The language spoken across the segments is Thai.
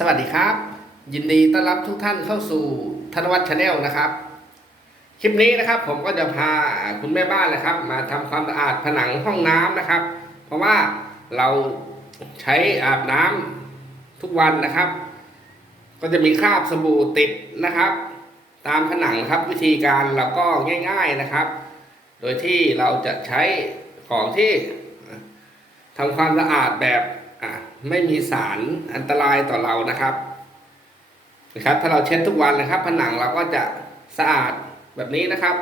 สวัสดีครับ ยินดีต้อนรับทุกท่านเข้าสู่ธนวัฒน์ชาแนลนะครับ คลิปนี้นะครับ ผมก็จะพาคุณแม่บ้านนะครับ มาทำความสะอาดผนังห้องน้ำนะครับ เพราะว่าเราใช้อาบน้ำทุกวันนะครับ ก็จะมีคราบสบู่ติดนะครับ ตามผนังครับวิธีการเราก็ง่าย ๆนะครับ โดยที่เราจะใช้ของที่ทำความสะอาดแบบ ไม่มีสารอันตรายต่อเรานะครับนะครับ ถ้าเราเช็ดทุกวันนะครับ ผนังเราก็จะสะอาดแบบนี้นะครับ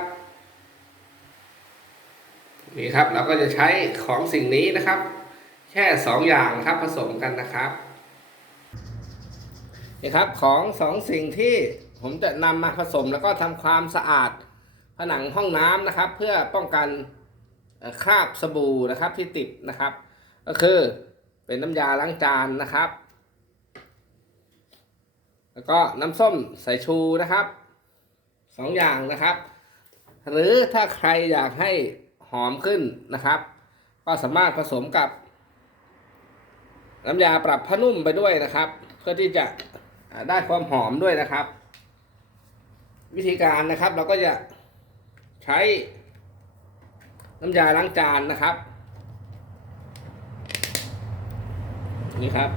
นี่ครับเราก็จะใช้ของสิ่งนี้นะครับ แค่สองอย่างครับผสมกันนะครับนี่ครับของสองสิ่งที่ผมจะนำมาผสมแล้วก็ทำความสะอาดผนังห้องน้ำนะครับ เพื่อป้องกันคราบสบู่นะครับที่ติดนะครับ ก็คือ เป็นน้ำยาล้างจานนะครับ แล้วก็น้ำส้มสายชูนะครับสองอย่างนะครับ หรือถ้าใครอยากให้หอมขึ้นนะครับ ก็สามารถผสมกับ น้ำยาปรับผ้านุ่มไปด้วยนะครับ เพื่อที่จะได้ความหอมด้วยนะครับ วิธีการนะครับเราก็จะใช้น้ำยาล้างจานนะครับ นี่ครับ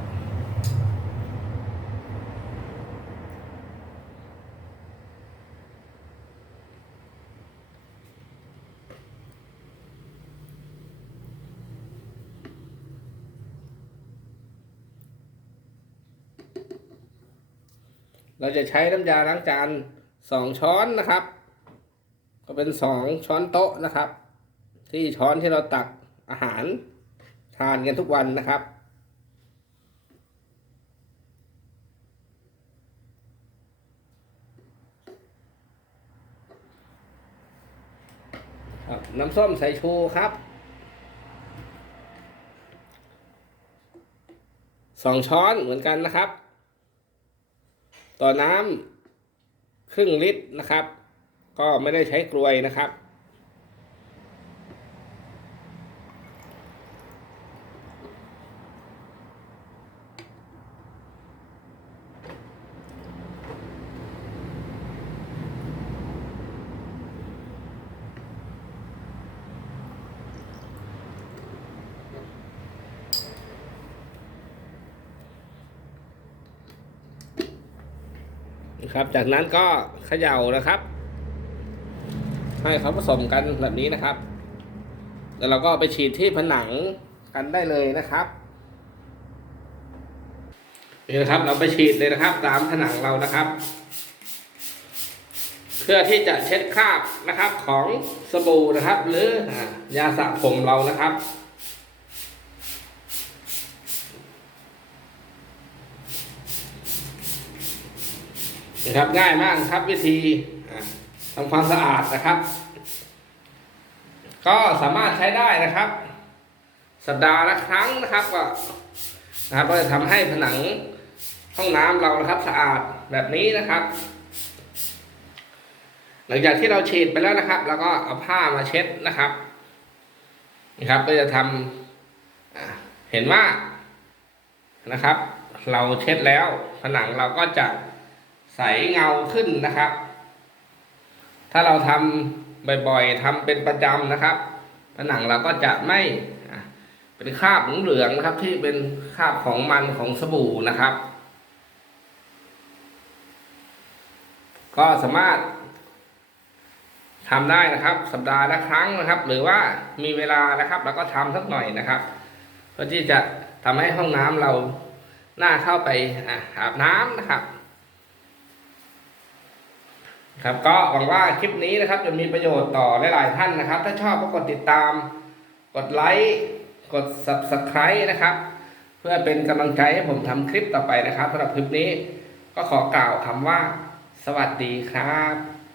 เราจะใช้น้ำยาล้างจานสองช้อนนะครับ ก็เป็นสองช้อนโต๊ะนะครับ ที่ช้อนที่เราตักอาหารทานกันทุกวันนะครับ ครับ น้ำส้มสายชูครับสองช้อนเหมือนกันนะครับ ต่อน้ำครึ่งลิตรนะครับ ก็ไม่ได้ใช้กลวยนะครับ นะครับ จากนั้นก็เขย่านะครับ ให้เขาผสมกันแบบนี้นะครับ แล้วเราก็ไปฉีดที่ผนังกันได้เลยนะครับนี่นะครับ เราไปฉีดเลยนะครับ ตามผนังเรานะครับ เพื่อที่จะเช็ดคราบนะครับของสบู่นะครับ หรืออยาสระผมเรานะครับ นะครับง่ายมากครับวิธีทำความสะอาดนะครับ ก็สามารถใช้ได้นะครับ สัปดาห์ละครั้งนะครับก็นะครับก็จะทำให้ผนังห้องน้ำเรานะครับสะอาดแบบนี้นะครับ หลังจากที่เราฉีดไปแล้วนะครับ แล้วก็เอาผ้ามาเช็ดนะครับนะครับ ก็จะทำเห็นว่านะครับ เราเช็ดแล้วผนังเราก็จะ ใสเงาขึ้นนะครับ ถ้าเราทำบ่อยๆทำเป็นประจำนะครับ ผนังเราก็จะไม่เป็นคราบเหลืองๆนะครับ ที่เป็นคราบของมันของสบู่นะครับ ก็สามารถทำได้นะครับ สัปดาห์ละครั้งนะครับ หรือว่ามีเวลานะครับ แล้วก็ทำสักหน่อยนะครับ เพื่อที่จะทำให้ห้องน้ำเราหน้าเข้าไปอะอาบน้ำนะครับ ครับก็หวังว่าคลิปนี้นะครับจะมีประโยชน์ต่อหลายๆท่านนะครับ ถ้าชอบก็กดติดตาม กดไลค์กด subscribe นะครับ เพื่อเป็นกำลังใจให้ผมทำคลิปต่อไปนะครับสำหรับคลิปนี้ก็ขอกล่าวคำว่า สวัสดีครับ